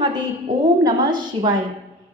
महादेव। ओम नमः शिवाय।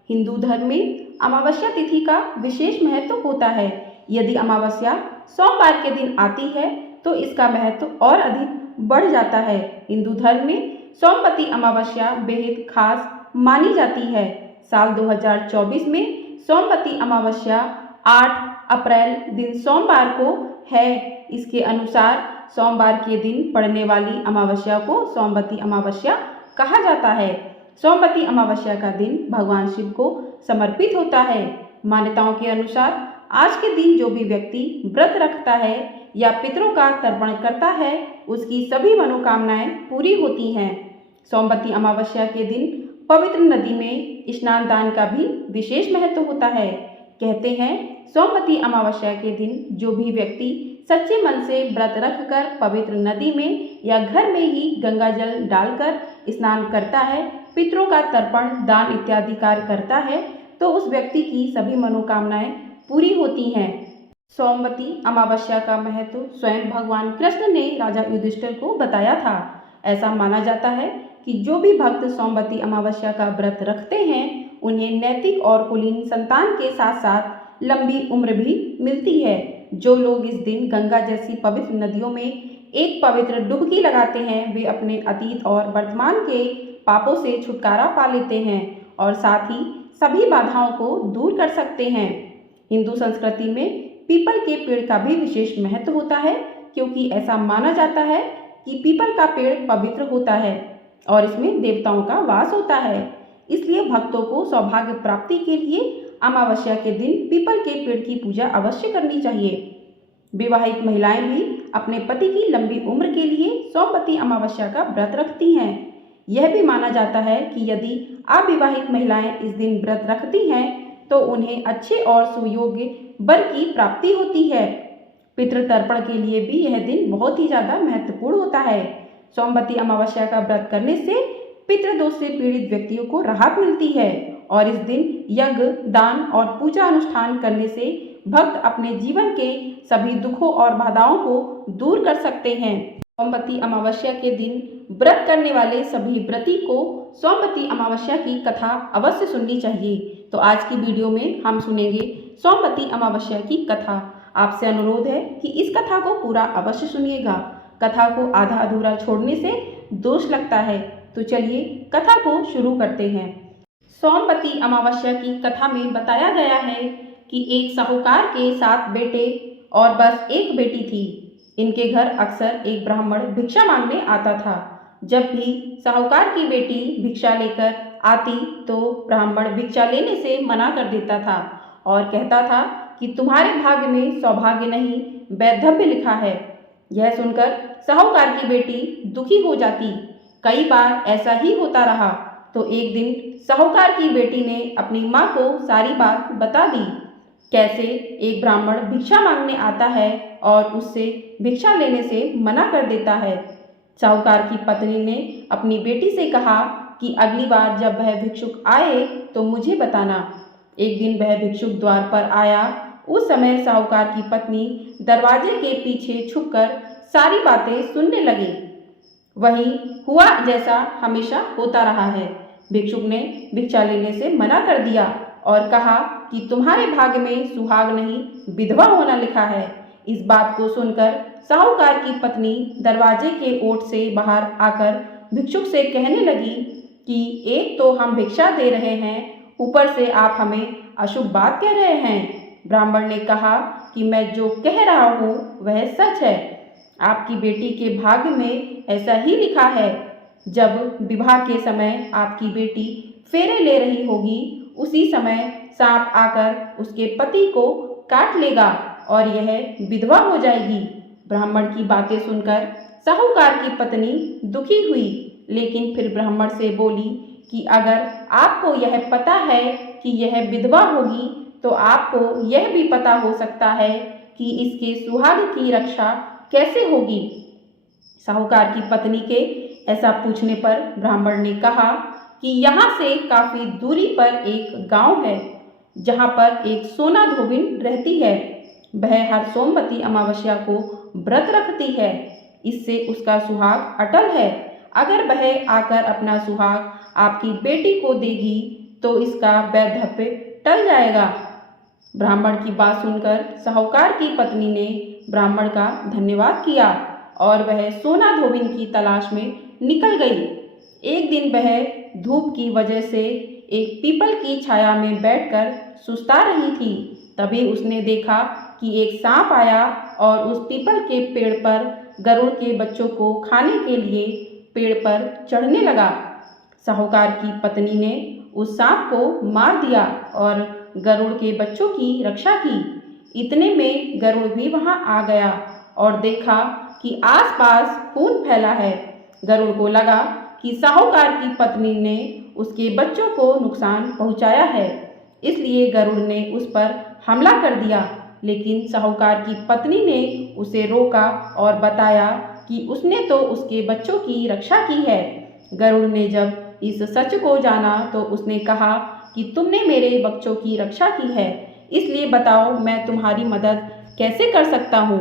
हिंदू धर्म में अमावस्या तिथि का विशेष महत्व होता है। यदि अमावस्या सोमवार के दिन आती है तो इसका महत्व और अधिक बढ़ जाता है। हिंदू धर्म में सोमवती अमावस्या बेहद खास मानी जाती है। साल 2024 में सोमवती अमावस्या 8 अप्रैल दिन सोमवार को है। इसके अनुसार सोमवार के दिन पड़ने वाली अमावस्या को सोमवती अमावस्या कहा जाता है। सोमवती अमावस्या का दिन भगवान शिव को समर्पित होता है। मान्यताओं के अनुसार आज के दिन जो भी व्यक्ति व्रत रखता है या पितरों का तर्पण करता है उसकी सभी मनोकामनाएं पूरी होती हैं। सोमवती अमावस्या के दिन पवित्र नदी में स्नान दान का भी विशेष महत्व होता है। कहते हैं सोमवती अमावस्या के दिन जो भी व्यक्ति सच्चे मन से व्रत रखकर पवित्र नदी में या घर में ही गंगा जल डालकर स्नान करता है, पितरों का तर्पण दान इत्यादि कार्य करता है तो उस व्यक्ति की सभी मनोकामनाएं पूरी होती हैं। सोमवती अमावस्या का महत्व स्वयं भगवान कृष्ण ने राजा युधिष्ठिर को बताया था। ऐसा माना जाता है कि जो भी भक्त सोमवती अमावस्या का व्रत रखते हैं उन्हें नैतिक और कुलीन संतान के साथ साथ लंबी उम्र भी मिलती है। जो लोग इस दिन गंगा जैसी पवित्र नदियों में एक पवित्र डुबकी लगाते हैं वे अपने अतीत और वर्तमान के पापों से छुटकारा पा लेते हैं और साथ ही सभी बाधाओं को दूर कर सकते हैं। हिंदू संस्कृति में पीपल के पेड़ का भी विशेष महत्व होता है क्योंकि ऐसा माना जाता है कि पीपल का पेड़ पवित्र होता है और इसमें देवताओं का वास होता है। इसलिए भक्तों को सौभाग्य प्राप्ति के लिए अमावस्या के दिन पीपल के पेड़ की पूजा अवश्य करनी चाहिए। विवाहित महिलाएं भी अपने पति की लंबी उम्र के लिए सोमवती अमावस्या का व्रत रखती हैं। यह भी माना जाता है कि यदि अविवाहित महिलाएं इस दिन व्रत रखती हैं तो उन्हें अच्छे और सुयोग्य वर की प्राप्ति होती है। पितृतर्पण के लिए भी यह दिन बहुत ही ज़्यादा महत्वपूर्ण होता है। सोमवती अमावस्या का व्रत करने से पितृदोष से पीड़ित व्यक्तियों को राहत मिलती है और इस दिन यज्ञ दान और पूजा अनुष्ठान करने से भक्त अपने जीवन के सभी दुखों और बाधाओं को दूर कर सकते हैं। सोमवती अमावस्या के दिन व्रत करने वाले सभी व्रती को सोमवती अमावस्या की कथा अवश्य सुननी चाहिए। तो आज की वीडियो में हम सुनेंगे सोमवती अमावस्या की कथा। आपसे अनुरोध है कि इस कथा को पूरा अवश्य सुनिएगा। कथा को आधा अधूरा छोड़ने से दोष लगता है। तो चलिए कथा को शुरू करते हैं। सोमवती अमावस्या की कथा में बताया गया है कि एक साहूकार के 7 बेटे और बस एक बेटी थी। इनके घर अक्सर एक ब्राह्मण भिक्षा मांगने आता था। जब भी साहूकार की बेटी भिक्षा लेकर आती तो ब्राह्मण भिक्षा लेने से मना कर देता था और कहता था कि तुम्हारे भाग्य में सौभाग्य नहीं वैधव्य लिखा है। यह सुनकर साहूकार की बेटी दुखी हो जाती। कई बार ऐसा ही होता रहा तो एक दिन साहूकार की बेटी ने अपनी माँ को सारी बात बता दी। कैसे एक ब्राह्मण भिक्षा मांगने आता है और उससे भिक्षा लेने से मना कर देता है। साहूकार की पत्नी ने अपनी बेटी से कहा कि अगली बार जब वह भिक्षुक आए तो मुझे बताना। एक दिन वह भिक्षुक द्वार पर आया। उस समय साहूकार की पत्नी दरवाजे के पीछे छुपकर सारी बातें सुनने लगी। वही हुआ जैसा हमेशा होता रहा है। भिक्षुक ने भिक्षा लेने से मना कर दिया और कहा कि तुम्हारे भाग्य में सुहाग नहीं विधवा होना लिखा है। इस बात को सुनकर साहूकार की पत्नी दरवाजे के ओट से बाहर आकर भिक्षुक से कहने लगी कि एक तो हम भिक्षा दे रहे हैं, ऊपर से आप हमें अशुभ बात कह रहे हैं। ब्राह्मण ने कहा कि मैं जो कह रहा हूँ वह सच है। आपकी बेटी के भाग्य में ऐसा ही लिखा है। जब विवाह के समय आपकी बेटी फेरे ले रही होगी उसी समय सांप आकर उसके पति को काट लेगा और यह विधवा हो जाएगी। ब्राह्मण की बातें सुनकर साहूकार की पत्नी दुखी हुई, लेकिन फिर ब्राह्मण से बोली कि अगर आपको यह पता है कि यह विधवा होगी तो आपको यह भी पता हो सकता है कि इसके सुहाग की रक्षा कैसे होगी। साहूकार की पत्नी के ऐसा पूछने पर ब्राह्मण ने कहा कि यहाँ से काफ़ी दूरी पर एक गांव है जहाँ पर एक सोना धोबिन रहती है। वह हर सोमवती अमावस्या को व्रत रखती है। इससे उसका सुहाग अटल है। अगर वह आकर अपना सुहाग आपकी बेटी को देगी तो इसका वैधव्य टल जाएगा। ब्राह्मण की बात सुनकर साहूकार की पत्नी ने ब्राह्मण का धन्यवाद किया और वह सोना धोबिन की तलाश में निकल गई। एक दिन वह धूप की वजह से एक पीपल की छाया में बैठकर सुस्ता रही थी। तभी उसने देखा कि एक सांप आया और उस पीपल के पेड़ पर गरुड़ के बच्चों को खाने के लिए पेड़ पर चढ़ने लगा। साहूकार की पत्नी ने उस सांप को मार दिया और गरुड़ के बच्चों की रक्षा की। इतने में गरुड़ भी वहां आ गया और देखा कि आसपास खून फैला है। गरुड़ को लगा कि साहूकार की पत्नी ने उसके बच्चों को नुकसान पहुंचाया है, इसलिए गरुड़ ने उस पर हमला कर दिया। लेकिन साहूकार की पत्नी ने उसे रोका और बताया कि उसने तो उसके बच्चों की रक्षा की है। गरुड़ ने जब इस सच को जाना तो उसने कहा कि तुमने मेरे बच्चों की रक्षा की है, इसलिए बताओ मैं तुम्हारी मदद कैसे कर सकता हूँ।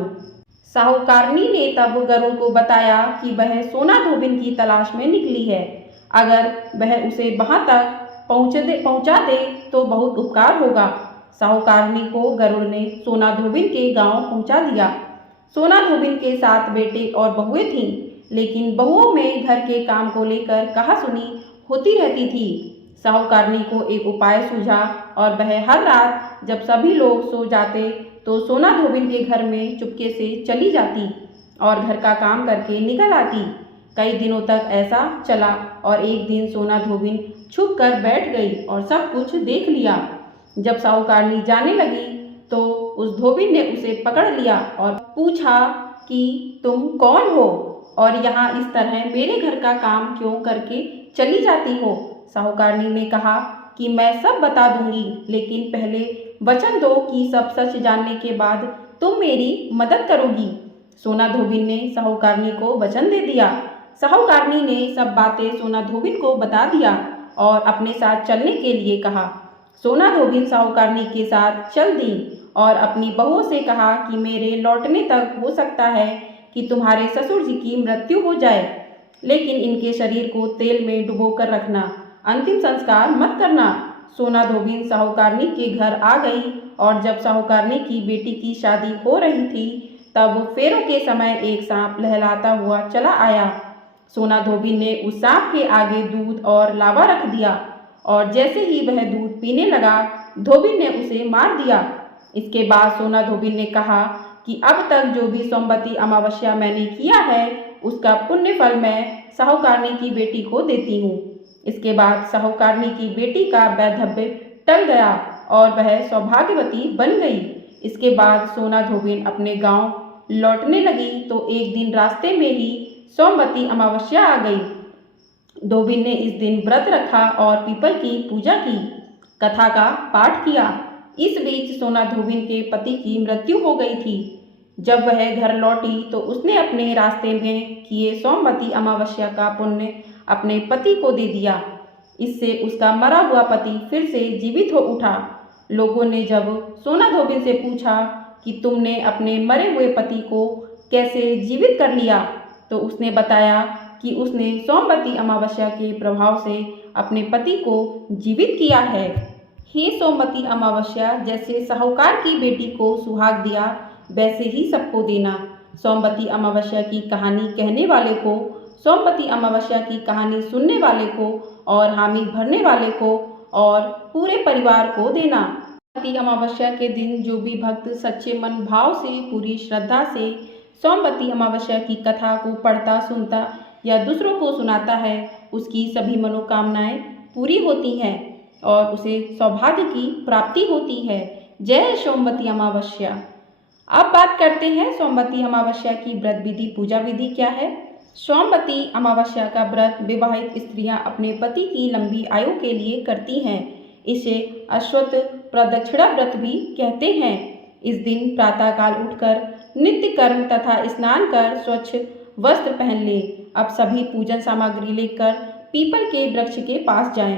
साहूकारनी ने तब गरुड़ को बताया कि वह सोना धोबिन की तलाश में निकली है। अगर वह उसे वहां तक पहुंचा दे तो बहुत उपकार होगा। साहूकारनी को गरुड़ ने सोना धोबिन के गांव पहुंचा दिया। सोना धोबिन के 7 बेटे और बहुएं थीं, लेकिन बहुओं में घर के काम को लेकर कहासुनी होती रहती थी। साहूकारनी को एक उपाय सूझा और वह हर रात जब सभी लोग सो जाते तो सोना धोबिन के घर में चुपके से चली जाती और घर का काम करके निकल आती। कई दिनों तक ऐसा चला और एक दिन सोना धोबिन छुप कर बैठ गई और सब कुछ देख लिया। जब साहूकारनी जाने लगी तो उस धोबिन ने उसे पकड़ लिया और पूछा कि तुम कौन हो और यहाँ इस तरह मेरे घर का काम क्यों करके चली जाती हो। साहूकारनी ने कहा कि मैं सब बता दूंगी, लेकिन पहले वचन दो कि सब सच जानने के बाद तुम मेरी मदद करोगी। सोना धोबिन ने साहूकारनी को वचन दे दिया। साहूकारनी ने सब बातें सोना धोबिन को बता दिया और अपने साथ चलने के लिए कहा। सोना धोबिन साहूकारनी के साथ चल दी और अपनी बहुओं से कहा कि मेरे लौटने तक हो सकता है कि तुम्हारे ससुर जी की मृत्यु हो जाए, लेकिन इनके शरीर को तेल में डुबो कर रखना, अंतिम संस्कार मत करना। सोना धोबिन साहूकारनी के घर आ गई और जब साहूकारनी की बेटी की शादी हो रही थी तब फेरों के समय एक सांप लहलाता हुआ चला आया। सोना धोबिन ने उस सांप के आगे दूध और लावा रख दिया और जैसे ही वह दूध पीने लगा धोबिन ने उसे मार दिया। इसके बाद सोना धोबिन ने कहा कि अब तक जो भी सोमवती अमावस्या मैंने किया है उसका पुण्य फल मैं साहूकारनी की बेटी को देती हूँ। इसके बाद साहूकारनी की बेटी का वैधव्य टल गया और वह सौभाग्यवती बन गई। इसके बाद सोना धोबिन अपने गांव लौटने लगी तो एक दिन रास्ते में ही सोमवती अमावस्या आ गई। धोबिन ने इस दिन व्रत रखा और पीपल की पूजा की, कथा का पाठ किया। इस बीच सोना धोबिन के पति की मृत्यु हो गई थी। जब वह घर लौटी तो उसने अपने रास्ते में किए सोमवती अमावस्या का पुण्य अपने पति को दे दिया। इससे उसका मरा हुआ पति फिर से जीवित हो उठा। लोगों ने जब सोना धोबिन से पूछा कि तुमने अपने मरे हुए पति को कैसे जीवित कर लिया, तो उसने बताया कि उसने सोमवती अमावस्या के प्रभाव से अपने पति को जीवित किया है। हे सोमवती अमावस्या, जैसे साहूकार की बेटी को सुहाग दिया वैसे ही सबको देना। सोमवती अमावस्या की कहानी कहने वाले को, सोमवती अमावस्या की कहानी सुनने वाले को और हामी भरने वाले को और पूरे परिवार को देना। सोमवती अमावस्या के दिन जो भी भक्त सच्चे मन भाव से पूरी श्रद्धा से सोमवती अमावस्या की कथा को पढ़ता सुनता या दूसरों को सुनाता है उसकी सभी मनोकामनाएं पूरी होती हैं और उसे सौभाग्य की प्राप्ति होती है। जय सोमवती अमावस्या। अब बात करते हैं सोमवती अमावस्या की व्रत विधि पूजा विधि क्या है। सोमवती अमावस्या का व्रत विवाहित स्त्रियां अपने पति की लंबी आयु के लिए करती हैं। इसे अश्वत्थ प्रदक्षिणा व्रत भी कहते हैं। इस दिन प्रातःकाल उठकर नित्य कर्म तथा स्नान कर स्वच्छ वस्त्र पहन लें। अब सभी पूजन सामग्री लेकर पीपल के वृक्ष के पास जाएं।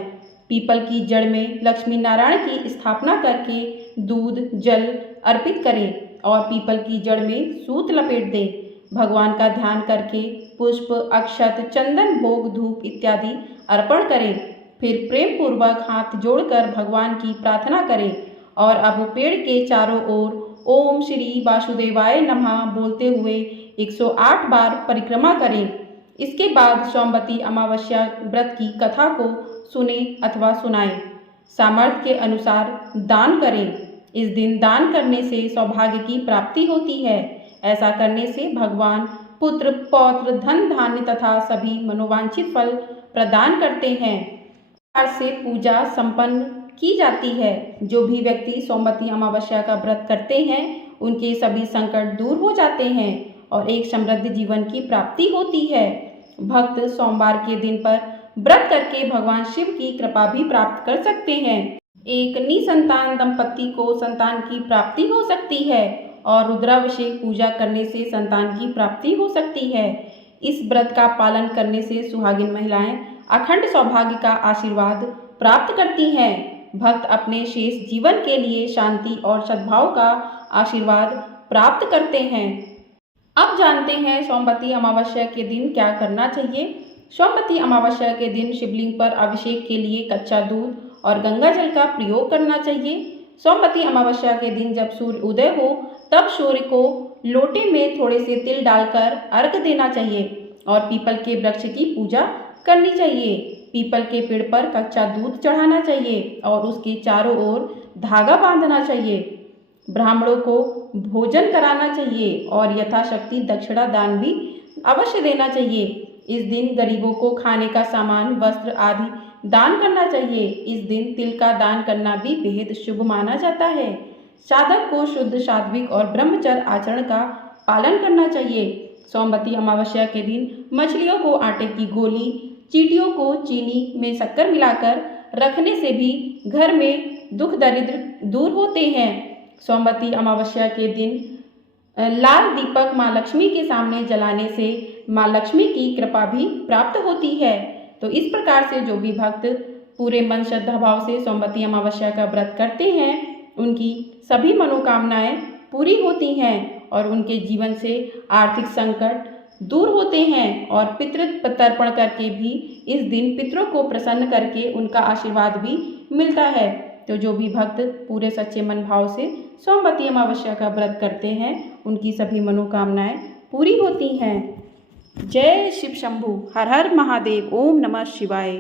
पीपल की जड़ में लक्ष्मी नारायण की स्थापना करके दूध जल अर्पित करें और पीपल की जड़ में सूत लपेट दें। भगवान का ध्यान करके पुष्प, अक्षत, चंदन, भोग, धूप इत्यादि अर्पण करें। फिर प्रेम पूर्वक हाथ जोड़कर भगवान की प्रार्थना करें और अब पेड़ के चारों ओर ओम श्री वासुदेवाय नमः बोलते हुए 108 बार परिक्रमा करें। इसके बाद सोमवती अमावस्या व्रत की कथा को सुने अथवा सुनाएं। सामर्थ्य के अनुसार दान करें। इस दिन दान करने से सौभाग्य की प्राप्ति होती है। ऐसा करने से भगवान पुत्र, पौत्र, धन, धान्य तथा सभी मनोवांछित फल प्रदान करते हैं। से पूजा संपन्न की जाती है। जो भी व्यक्ति सोमवती अमावस्या का व्रत करते हैं उनके सभी संकट दूर हो जाते हैं और एक समृद्ध जीवन की प्राप्ति होती है। भक्त सोमवार के दिन पर व्रत करके भगवान शिव की कृपा भी प्राप्त कर सकते हैं। एक निसंतान दंपति को संतान की प्राप्ति हो सकती है और रुद्राभिषेक पूजा करने से संतान की प्राप्ति हो सकती है। इस व्रत का पालन करने से सुहागिन महिलाएं अखंड सौभाग्य का आशीर्वाद प्राप्त करती हैं। भक्त अपने शेष जीवन के लिए शांति और सद्भाव का आशीर्वाद प्राप्त करते हैं। अब जानते हैं सोमवती अमावस्या के दिन क्या करना चाहिए। सोमवती अमावस्या के दिन शिवलिंग पर अभिषेक के लिए कच्चा दूध और गंगा जल का प्रयोग करना चाहिए। सोमवती अमावस्या के दिन जब सूर्य उदय हो तब सूर्य को लोटे में थोड़े से तिल डालकर अर्घ्य देना चाहिए और पीपल के वृक्ष की पूजा करनी चाहिए। पीपल के पेड़ पर कच्चा दूध चढ़ाना चाहिए और उसके चारों ओर धागा बांधना चाहिए। ब्राह्मणों को भोजन कराना चाहिए और यथाशक्ति दक्षिणा दान भी अवश्य देना चाहिए। इस दिन गरीबों को खाने का सामान, वस्त्र आदि दान करना चाहिए। इस दिन तिल का दान करना भी बेहद शुभ माना जाता है। साधक को शुद्ध, सात्विक और ब्रह्मचर्य आचरण का पालन करना चाहिए। सोमवती अमावस्या के दिन मछलियों को आटे की गोली, चींटियों को चीनी में शक्कर मिलाकर रखने से भी घर में दुख दरिद्र दूर होते हैं। सोमवती अमावस्या के दिन लाल दीपक माँ लक्ष्मी के सामने जलाने से माँ लक्ष्मी की कृपा भी प्राप्त होती है। तो इस प्रकार से जो भी भक्त पूरे मन श्रद्धा भाव से सोमवती अमावस्या का व्रत करते हैं उनकी सभी मनोकामनाएं पूरी होती हैं और उनके जीवन से आर्थिक संकट दूर होते हैं और पितृ तर्पण करके भी इस दिन पितरों को प्रसन्न करके उनका आशीर्वाद भी मिलता है। तो जो भी भक्त पूरे सच्चे मन भाव से सोमवती अमावस्या का व्रत करते हैं उनकी सभी मनोकामनाएं पूरी होती हैं। जय शिव शंभु। हर हर महादेव। ओम नमः शिवाय।